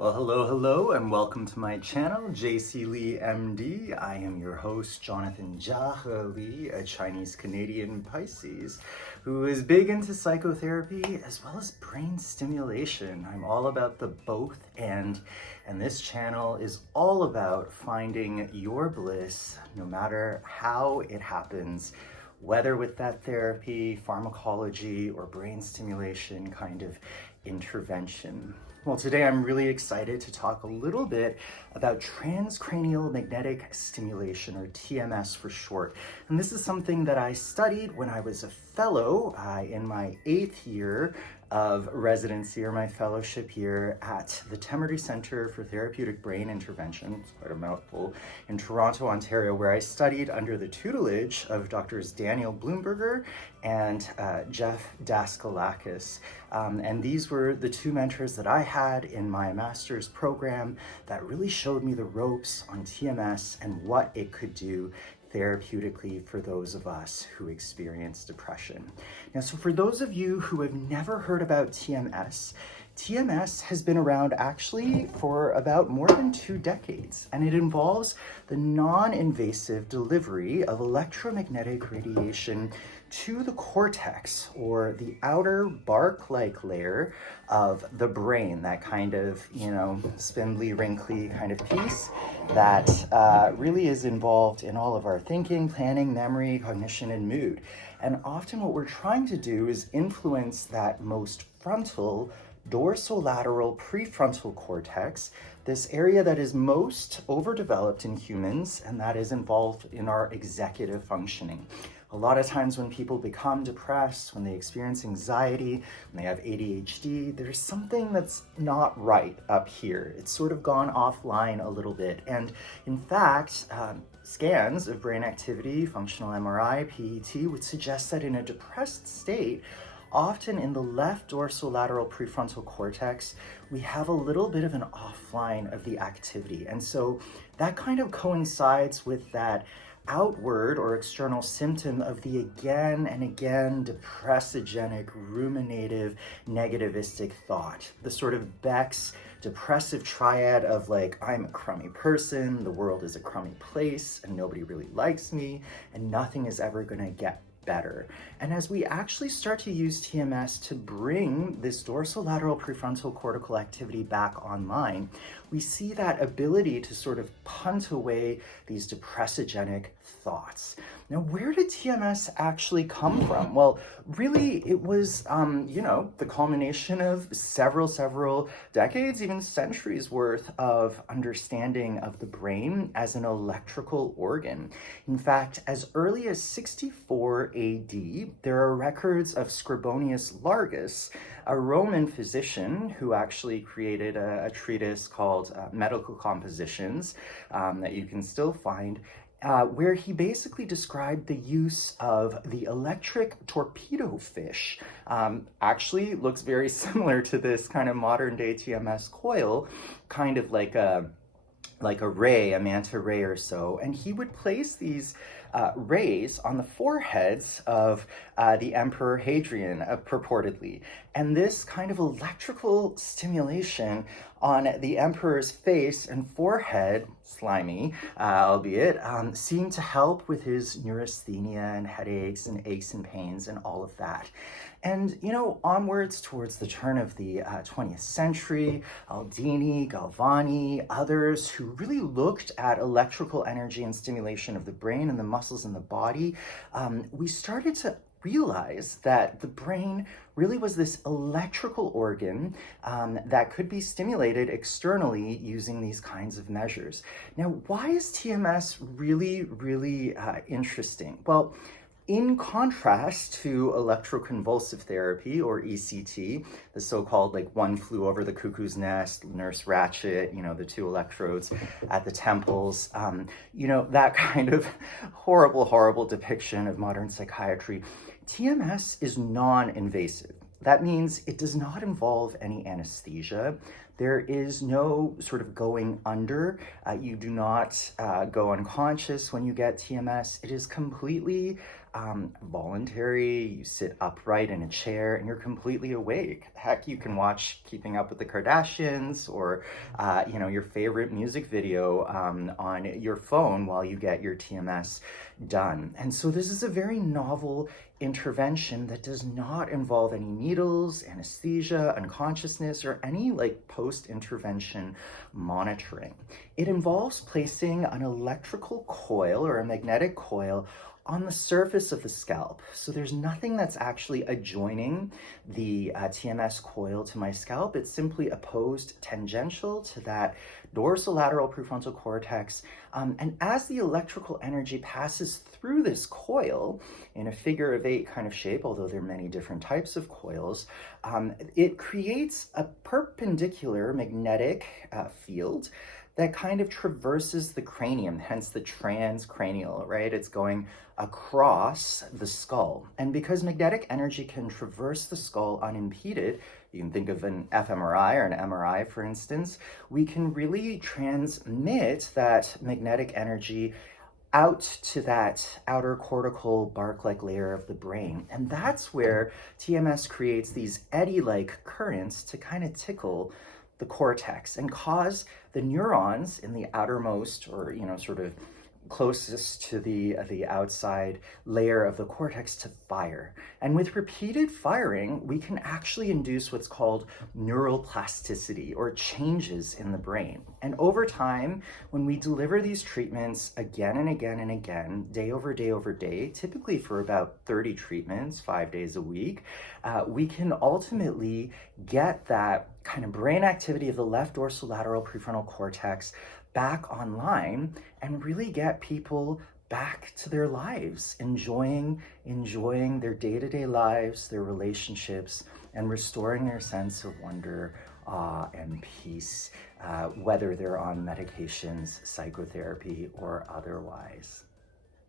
Well, hello, and welcome to my channel, JC Lee MD. I am your host, Jonathan Jia Lee, a Chinese-Canadian Pisces, who is big into psychotherapy as well as brain stimulation. I'm all about the both and this channel is all about finding your bliss, no matter how it happens, whether with that therapy, pharmacology, or brain stimulation kind of intervention. Well, today I'm really excited to talk a little bit about transcranial magnetic stimulation, or TMS for short. And this is something that I studied when I was a fellow in my 8th year of residency, or my fellowship year at the Temerty Centre for Therapeutic Brain Intervention, it's quite a mouthful, in Toronto, Ontario, where I studied under the tutelage of Drs. Daniel Bloomberger and Jeff Daskalakis. And these were the two mentors that I had in my master's program that really showed me the ropes on TMS and what it could do therapeutically for those of us who experience depression. Now, so for those of you who have never heard about TMS, TMS has been around actually for about more than 2 decades, and it involves the non-invasive delivery of electromagnetic radiation to the cortex, or the outer bark-like layer of the brain, that kind of, spindly, wrinkly kind of piece that really is involved in all of our thinking, planning, memory, cognition, and mood. And often what we're trying to do is influence that most frontal, dorsolateral prefrontal cortex, this area that is most overdeveloped in humans and that is involved in our executive functioning. A lot of times when people become depressed, when they experience anxiety, when they have ADHD, there's something that's not right up here. It's sort of gone offline a little bit. And in fact, scans of brain activity, functional MRI, PET, would suggest that in a depressed state, often in the left dorsolateral prefrontal cortex, we have a little bit of an offline of the activity. And so that kind of coincides with that outward or external symptom of the again and again depressogenic, ruminative, negativistic thought. The sort of BECK'S depressive triad of like, I'm a crummy person, the world is a crummy place, and nobody really likes me, and nothing is ever gonna get better. And as we actually start to use TMS to bring this dorsolateral prefrontal cortical activity back online, we see that ability to sort of punt away these depressogenic thoughts. Now, where did TMS actually come from? Well, really, it was, the culmination of several decades, even centuries worth of understanding of the brain as an electrical organ. In fact, as early as 64 AD, there are records of Scribonius Largus, a Roman physician who actually created a treatise called Medical Compositions that you can still find, where he basically described the use of the electric torpedo fish. Actually looks very similar to this kind of modern day TMS coil, kind of like a ray, a manta ray or so. And he would place these rays on the foreheads of the Emperor Hadrian, purportedly. And this kind of electrical stimulation on the emperor's face and forehead, slimy, albeit, seemed to help with his neurasthenia and headaches and aches and pains and all of that. And, onwards towards the turn of the 20th century, Aldini, Galvani, others who really looked at electrical energy and stimulation of the brain and the muscles in the body, we started to realize that the brain really was this electrical organ that could be stimulated externally using these kinds of measures. Now, why is TMS really interesting? Well, in contrast to electroconvulsive therapy, or ECT, the so-called one flew over the cuckoo's nest, Nurse Ratched, the 2 electrodes at the temples, that kind of horrible depiction of modern psychiatry, TMS is non-invasive. That means it does not involve any anesthesia. There is no sort of going under. You do not go unconscious when you get TMS. It is completely voluntary. You sit upright in a chair and you're completely awake. Heck, you can watch Keeping Up with the Kardashians or, your favorite music video on your phone while you get your TMS done. And so this is a very novel intervention that does not involve any needles, anesthesia, unconsciousness, or any post-intervention monitoring. It involves placing an electrical coil or a magnetic coil on the surface of the scalp. So there's nothing that's actually adjoining the TMS coil to my scalp. It's simply opposed tangential to that dorsolateral prefrontal cortex. And as the electrical energy passes through this coil in a figure of 8 kind of shape, although there are many different types of coils, it creates a perpendicular magnetic field that kind of traverses the cranium, hence the transcranial, right? It's going across the skull. And because magnetic energy can traverse the skull unimpeded, you can think of an fMRI or an MRI, for instance, we can really transmit that magnetic energy out to that outer cortical bark-like layer of the brain. And that's where TMS creates these eddy-like currents to kind of tickle the cortex and cause the neurons in the outermost or sort of closest to the outside layer of the cortex to fire. And with repeated firing, we can actually induce what's called neural plasticity or changes in the brain. And over time, when we deliver these treatments again and again and again, day over day over day, typically for about 30 treatments, 5 days a week, we can ultimately get that kind of brain activity of the left dorsolateral prefrontal cortex back online and really get people back to their lives, enjoying their day-to-day lives, their relationships, and restoring their sense of wonder, awe, and peace, whether they're on medications, psychotherapy, or otherwise.